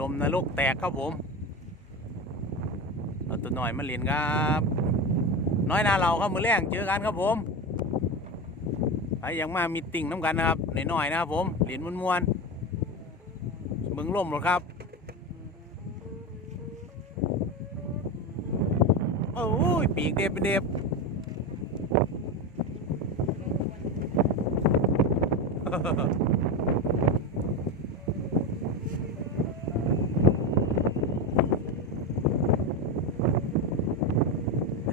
ลมนรกแตกครับผมเอาตัวหน่อยมาเล่นครับ น้อยนาเราครับมือแรงเจอกันครับผมไปยังมามีติ่งน้ำกันนะครับหน่อยๆนะครับผมเหรียญมวนๆเมืองล่มหรอครับโอ้ยปีกเด็บเป็นเด็บ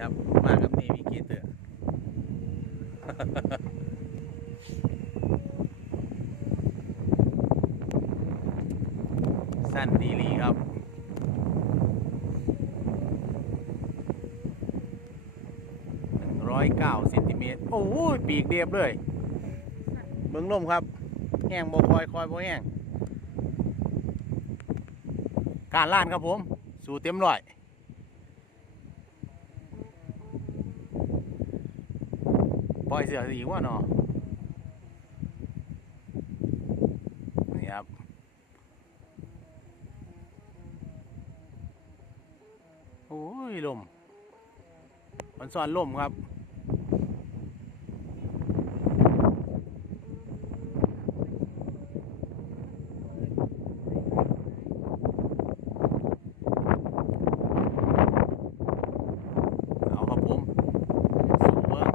รับ มากับนี่มีคิดเถอะสั้นดีลีครับหนึ่งร้อยเก้าเซนติเมตรโอ้ยปีกเดียบเลยเบิ้งลมครับแห้งบ่คอยคอยบ่แห้งการล่านครับผม สู่เต็มร้อย ล่อยเสืออีกว่าเนาะนี่ครับโอ้ยลมมันซ่อนลมครับ เอาครับผม สู่เบิ้ง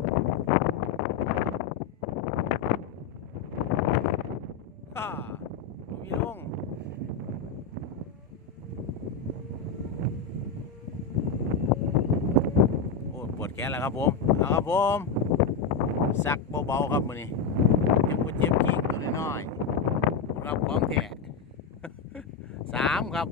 ฮ่าบ่มีลง โอ้ย ปวดแขนแล้วครับผมเอาครับผมซักเบาๆครับมือนี้เจ็บ่เจ็บกิ่งตัวน้อยๆครับของแท้สามครับ